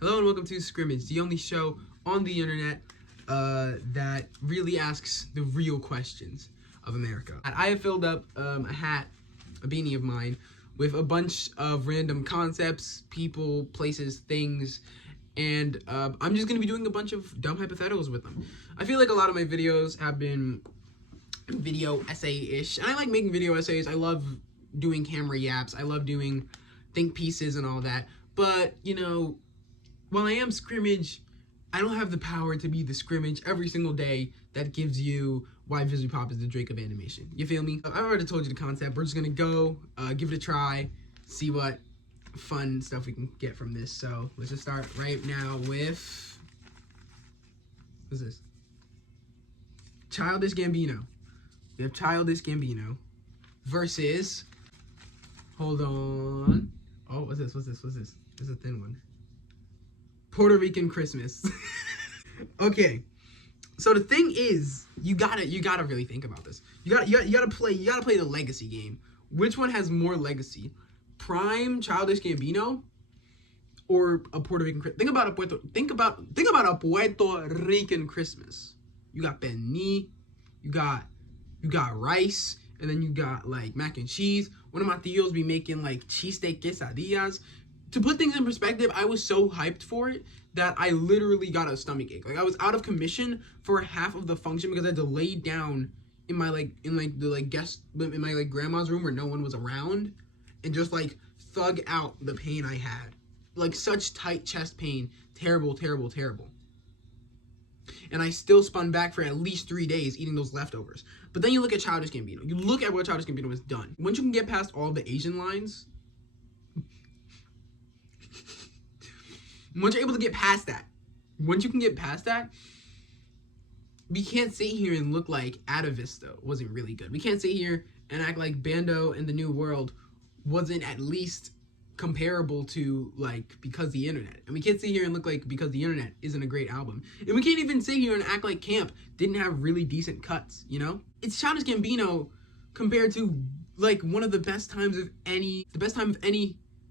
Hello and welcome to Scrimmij, the only show on the internet that really asks the real questions of America. I have filled up a beanie of mine with a bunch of random concepts, people, places, things, and I'm just going to be doing a bunch of dumb hypotheticals with them. I feel like a lot of my videos have been video essay-ish, and I like making video essays. I love doing camera yaps. I love doing think pieces and all that, but, you know, while I am Scrimmij, I don't have the power to be the Scrimmij every single day that gives you why Visually Pop is the Drake of animation. You feel me? I've already told you the concept. We're just gonna go, give it a try, see what fun stuff we can get from this. So let's just start right now with, what's this? Childish Gambino. We have Childish Gambino versus, hold on. Oh, what's this? This is a thin one. Puerto Rican Christmas. Okay, so the thing is, you gotta really think about this. You gotta play the legacy game. Which one has more legacy? Prime Childish Gambino or a Puerto Rican Christmas? Think about a Puerto Rican Christmas. You got beanie, you got rice, and then you got like mac and cheese. One of my tios be making like cheesesteak quesadillas. To put things in perspective, I was so hyped for it that I literally got a stomach ache. Like, I was out of commission for half of the function because I had to lay down in my grandma's room where no one was around and just like thug out the pain I had. Like, such tight chest pain. Terrible, terrible, terrible. And I still spun back for at least 3 days eating those leftovers. But then you look at Childish Gambino. You look at what Childish Gambino has done. Once you can get past all the Asian lines, once you're able to get past that, we can't sit here and look like Atavista wasn't really good. We can't sit here and act like Bando and the New World wasn't at least comparable to, like, Because the Internet. And we can't sit here and look like Because the Internet isn't a great album. And we can't even sit here and act like Camp didn't have really decent cuts, you know? It's Childish Gambino compared to, like, one of the best times of any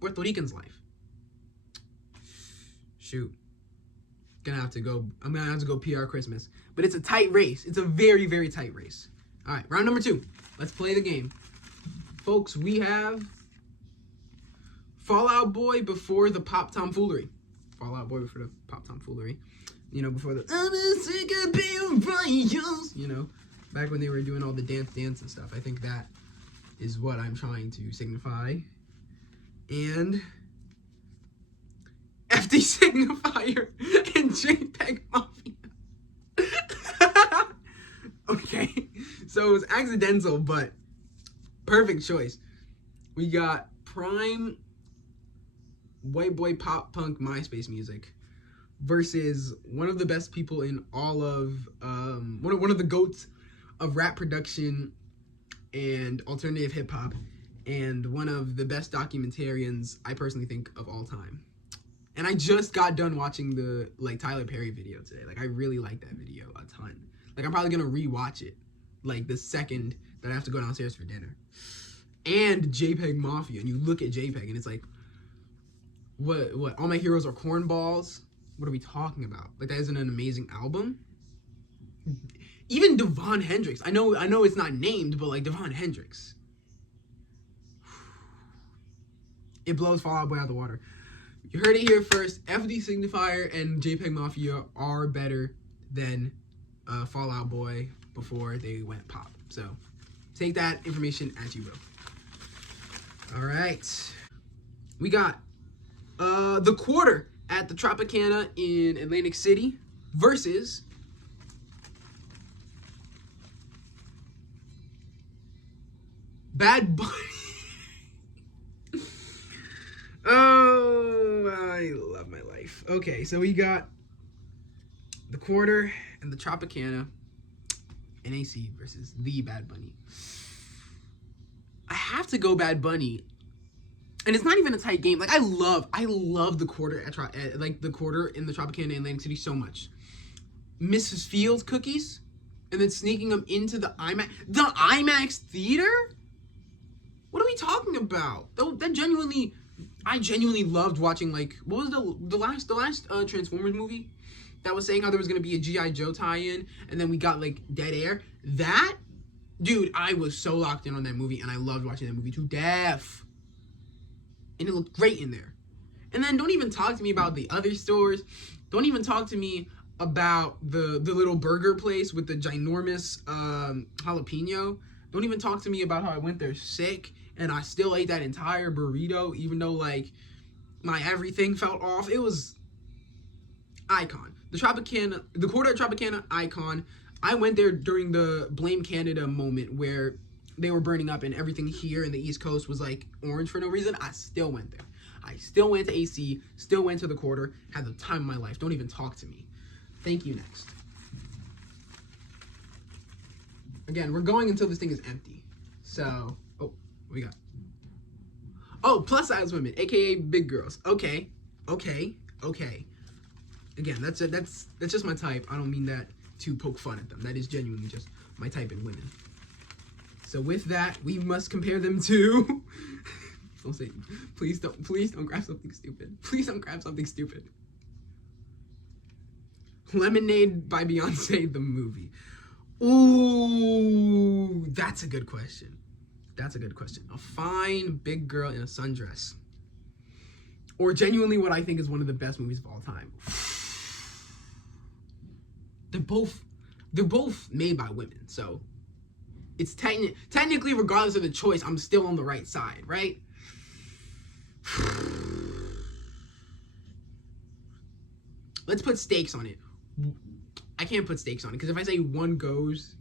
Puerto Rican's life. Shoot. I'm gonna have to go PR Christmas. But it's a tight race. It's a very, very tight race. Alright, round number 2. Let's play the game. Folks, we have Fall Out Boy before the pop tomfoolery. Fall Out Boy before the pop tomfoolery. You know, before the you know, back when they were doing all the dance and stuff. I think that is what I'm trying to signify. And FD Signifier and JPEGMAFIA. Okay, so it was accidental, but perfect choice. We got prime white boy pop punk MySpace music versus one of the best people in all of one of the goats of rap production and alternative hip hop, and one of the best documentarians I personally think of all time. And I just got done watching the Tyler Perry video today. Like, I really like that video a ton. Like, I'm probably gonna rewatch it like the second that I have to go downstairs for dinner. And JPEGMAFIA, and you look at JPEG and it's like, what all my heroes are cornballs? What are we talking about? Like, that isn't an amazing album. Even Devon Hendrix. I know it's not named, but like Devon Hendrix. It blows Fall Out Boy out of the water. You heard it here first. FD Signifier and JPEGMAFIA are better than Fall Out Boy before they went pop. So take that information as you will. All right. We got the Quarter at the Tropicana in Atlantic City versus Bad Bunny. Oh, I love my life. Okay, so we got the Quarter and the Tropicana NAC versus the Bad Bunny. I have to go Bad Bunny. And it's not even a tight game. Like, I love the Quarter at the Quarter in the Tropicana in Atlantic City so much. Mrs. Fields cookies and then sneaking them into the IMAX theater? What are we talking about? That genuinely I genuinely loved watching, like, what was the last Transformers movie that was saying how there was gonna be a G.I. Joe tie-in, and then we got like Dead Air. That, dude, I was so locked in on that movie, and I loved watching that movie to death. And it looked great in there. And then don't even talk to me about the other stores. Don't even talk to me about the little burger place with the ginormous jalapeno. Don't even talk to me about how I went there sick and I still ate that entire burrito, even though like my everything felt off. It was icon. The Tropicana, the quarter at Tropicana, icon. I went there during the Blame Canada moment where they were burning up and everything here in the East Coast was like orange for no reason. I still went there. I still went to AC, still went to the quarter, had the time of my life. Don't even talk to me. Thank you, next. Again, we're going until this thing is empty. So, oh, what we got? Oh, plus size women, aka big girls. Okay. Again, that's just my type. I don't mean that to poke fun at them. That is genuinely just my type in women. So with that, we must compare them to don't say, please don't grab something stupid. Please don't grab something stupid. Lemonade by Beyonce, the movie. Ooh, that's a good question. That's a good question. A fine big girl in a sundress. Or genuinely what I think is one of the best movies of all time. They're both made by women, so it's technically, regardless of the choice, I'm still on the right side, right? Let's put stakes on it. I can't put stakes on it, because if I say one goes,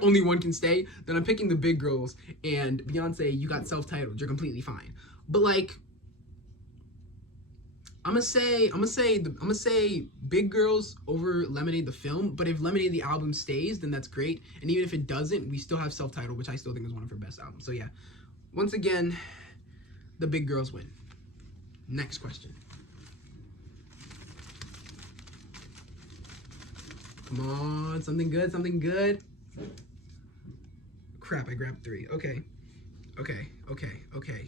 only one can stay, then I'm picking the big girls, and Beyonce, you got self-titled, you're completely fine. But like, I'm gonna say Big Girls over Lemonade the film, but if Lemonade the album stays, then that's great. And even if it doesn't, we still have Self-Titled, which I still think is one of her best albums. So yeah, once again, the Big Girls win. Next question. Come on, something good. Crap, I grabbed 3. Okay.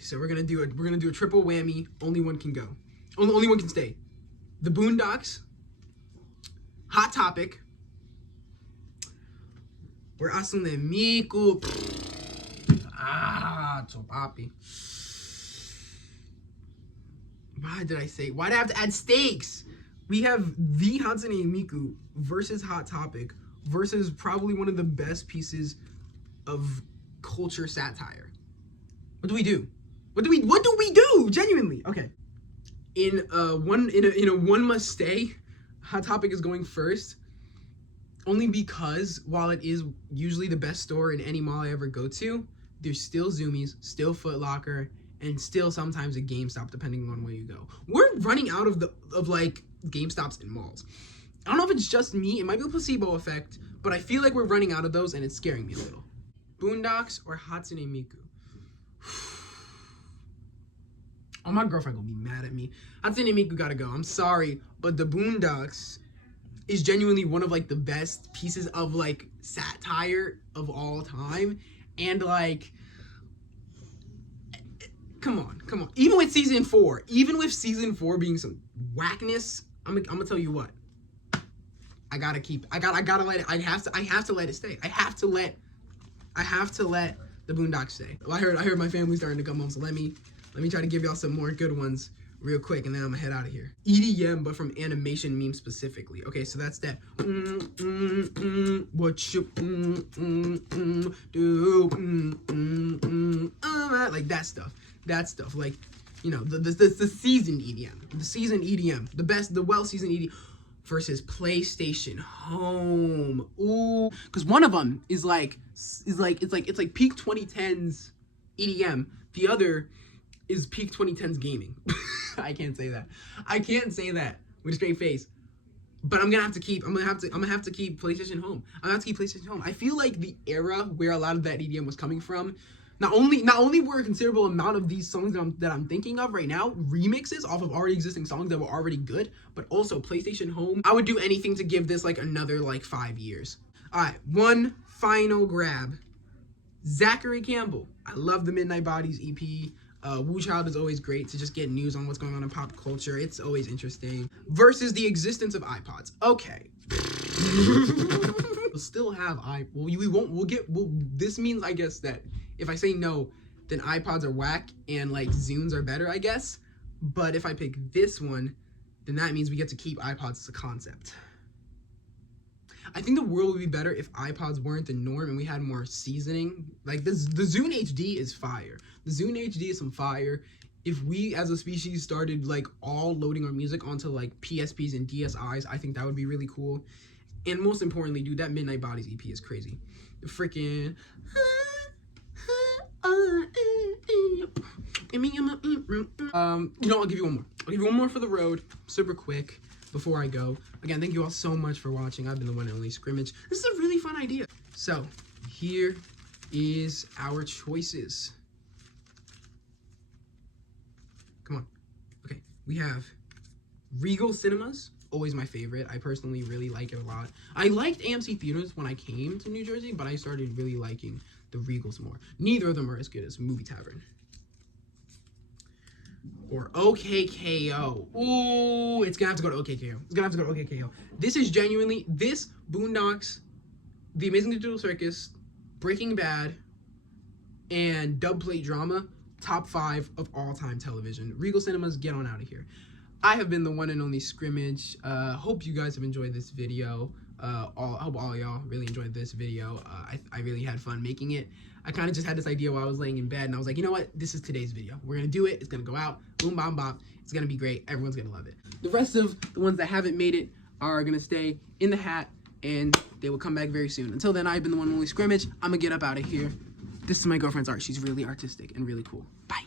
So we're gonna do a triple whammy. Only one can go. Only one can stay. The Boondocks, Hot Topic, We're Asune Miku. Chopapi. Why did I have to add stakes? We have the Hatsune Miku versus Hot Topic versus probably one of the best pieces of culture satire. What do we do? What do we do? Genuinely. Okay. In a one must stay, Hot Topic is going first. Only because while it is usually the best store in any mall I ever go to, there's still Zoomies, still Foot Locker, and still sometimes a GameStop depending on where you go. We're running out of like GameStops in malls. I don't know if it's just me, it might be a placebo effect, but I feel like we're running out of those and it's scaring me a little. Boondocks or Hatsune Miku? Oh, my girlfriend gonna be mad at me. Hatsune Miku gotta go. I'm sorry, but the Boondocks is genuinely one of like the best pieces of like satire of all time. And like, come on. Even with season 4 being some whackness, I'm gonna tell you what. I gotta let it. I have to let it stay. I have to let the Boondocks stay. Well, I heard my family's starting to come home, so let me try to give y'all some more good ones real quick, and then I'm gonna head out of here. EDM, but from animation memes specifically. Okay, so that's that. What you do? Like that stuff. Like, you know, the seasoned EDM, the well-seasoned EDM versus PlayStation Home. Ooh, because one of them is like peak 2010s EDM. The other is peak 2010s gaming. I can't say that with a straight face. But I'm gonna have to keep PlayStation Home. I feel like the era where a lot of that EDM was coming from, not only were a considerable amount of these songs that I'm thinking of right now remixes off of already existing songs that were already good, but also PlayStation Home. I would do anything to give this like another like 5 years. All right, one final grab. Zachary Campbell. I love the Midnight Bodies EP. Woo Child is always great to just get news on what's going on in pop culture. It's always interesting. Versus the existence of iPods. Okay. We'll still have this means, I guess, that if I say no, then iPods are whack and like Zunes are better, I guess. But if I pick this one, then that means we get to keep iPods as a concept. I think the world would be better if iPods weren't the norm and we had more seasoning. Like the Zune HD is fire. The Zune HD is some fire. If we as a species started like all loading our music onto like PSPs and DSIs, I think that would be really cool. And most importantly, dude, that Midnight Bodies EP is crazy. The freaking I'll give you one more. I'll give you one more for the road, super quick, before I go. Again, thank you all so much for watching. I've been the one and only Scrimmij. This is a really fun idea. So, here is our choices. Come on. Okay, we have Regal Cinemas, always my favorite. I personally really like it a lot. I liked AMC Theaters when I came to New Jersey, but I started really liking the Regals more. Neither of them are as good as Movie Tavern. Or OKKO. Ooh, it's gonna have to go to OKKO. It's gonna have to go to OKKO. This is genuinely, this, Boondocks, The Amazing Digital Circus, Breaking Bad, and dub plate drama, top 5 of all-time television. Regal Cinemas, get on out of here. I have been the one and only Scrimmij. Hope you guys have enjoyed this video. I hope all y'all really enjoyed this video. I really had fun making it. I kind of just had this idea while I was laying in bed, and I was like, you know what? This is today's video. We're going to do it. It's going to go out. Boom, bam, bop. It's going to be great. Everyone's going to love it. The rest of the ones that haven't made it are going to stay in the hat, and they will come back very soon. Until then, I've been the one and only Scrimmij. I'm going to get up out of here. This is my girlfriend's art. She's really artistic and really cool. Bye.